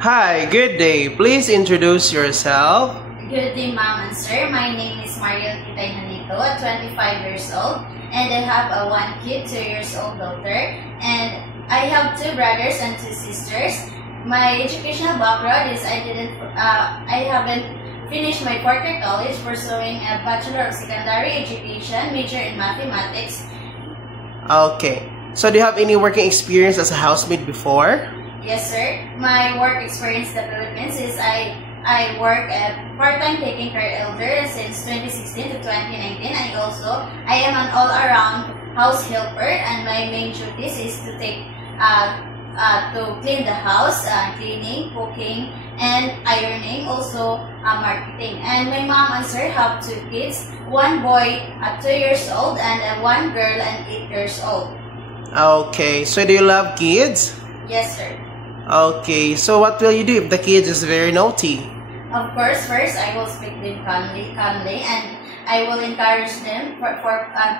Hi, good day. Please introduce yourself. Good day, ma'am and sir. My name is Mariel Kitay Hanito, 25 years old, and I have a 1 kid, 2 years old daughter, and I have 2 brothers and 2 sisters. My educational background is I haven't finished my 4th year college, pursuing a Bachelor of Secondary Education, major in mathematics. Okay. So do you have any working experience as a housemaid before? Yes, sir. My work experience in the Philippines is I work at part-time taking care of elder since 2016 to 2019, and also I am an all-around house helper, and my main duties is to clean the house, cleaning, cooking, and ironing, also marketing. And my mom and sir have 2 kids, 1 boy at 2 years old and 1 girl at 8 years old. Okay. So do you love kids? Yes, sir. Okay. So what will you do if the kid is very naughty? Of course, first I will speak them calmly, and I will encourage them for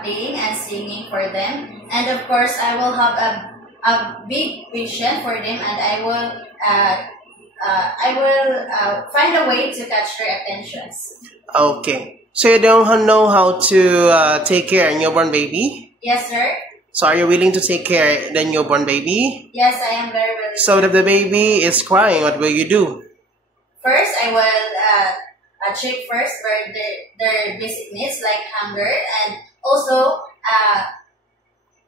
playing and singing for them. And of course, I will have a big vision for them, and I will find a way to catch their attentions. Okay. So you don't know how to take care of a newborn baby? Yes, sir. So are you willing to take care of the newborn baby? Yes, I am very willing. So if the baby is crying, what will you do? First, I will check first where their basic needs like hunger, and also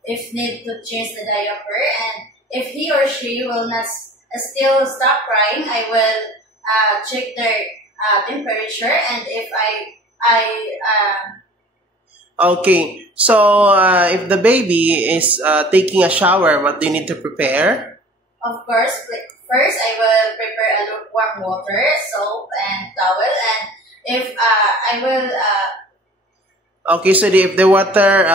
if need to change the diaper, and if he or she will not still stop crying, I will check their temperature, and if Okay. So if the baby is taking a shower, what do you need to prepare? of course, first I will prepare a lukewarm water, soap, and towel, and if I will Okay, so if the water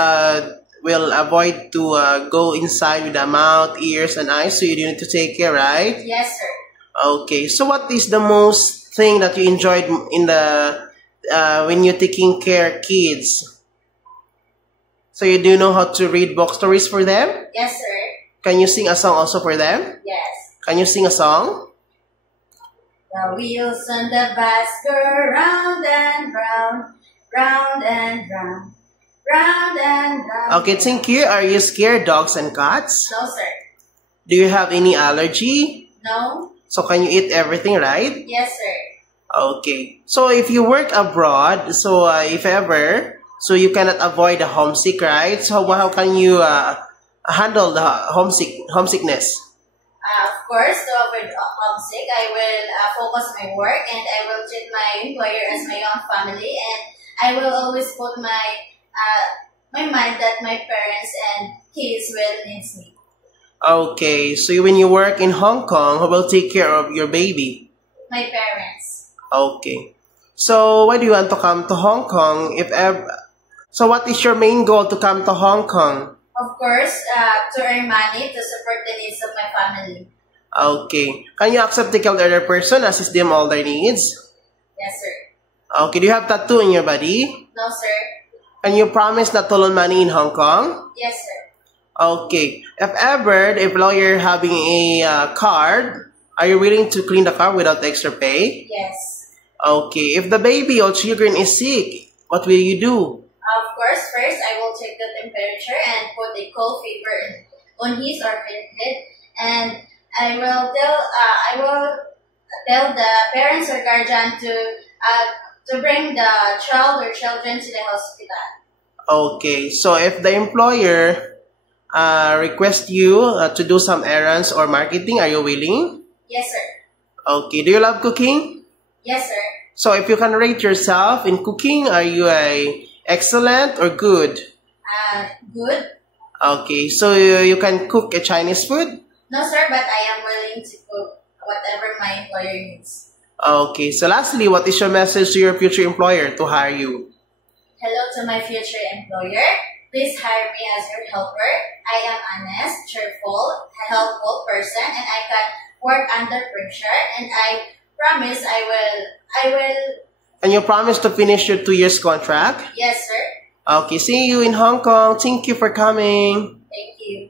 will avoid to go inside with the mouth, ears, and eyes, so you need to take care, right? yes, sir. Okay, so what is the most thing that you enjoyed in the when you're taking care of kids? So you do know how to read book stories for them? Yes, sir. Can you sing a song also for them? Yes. Can you sing a song? The wheels on the bus go round and round, round and round, round and round. Okay, thank you. Are you scared dogs and cats? No, sir. Do you have any allergy? No? So can you eat everything, right? Yes, sir. Okay. So if you work abroad, so if ever, so you cannot avoid the homesick, right? So how can you handle the homesickness? Of course, to avoid homesick, I will focus my work, and I will treat my employer as my own family, and I will always put my mind that my parents and kids will need me. Okay. So when you work in Hong Kong, who will take care of your baby? My parents. Okay. So why do you want to come to Hong Kong if ever? So what is your main goal to come to Hong Kong? Of course, to earn money to support the needs of my family. Okay. Can you accept to kill the other person, assist them all their needs? Yes, sir. Okay. Do you have tattoo in your body? No, sir. Can you promise not to loan money in Hong Kong? Yes, sir. Okay. If ever the employer having a card, are you willing to clean the car without extra pay? Yes. Okay. If the baby or children is sick, what will you do? Of course, first I will check the temperature and put a cold fever on his or her head, and I will tell the parents or guardian to bring the child or children to the hospital. Okay. So if the employer request you to do some errands or marketing, are you willing? Yes, sir. Okay. Do you love cooking? Yes, sir. So if you can rate yourself in cooking, are you excellent or good? Good. Okay. So you can cook a Chinese food? No, sir, but I am willing to cook whatever my employer needs. Okay. So lastly, what is your message to your future employer to hire you? Hello to my future employer. Please hire me as your helper. I am honest, cheerful, helpful person, and I can work under pressure, and I promise I will. And you promise to finish your 2 years contract? Yes, sir. Okay, see you in Hong Kong. Thank you for coming. Thank you.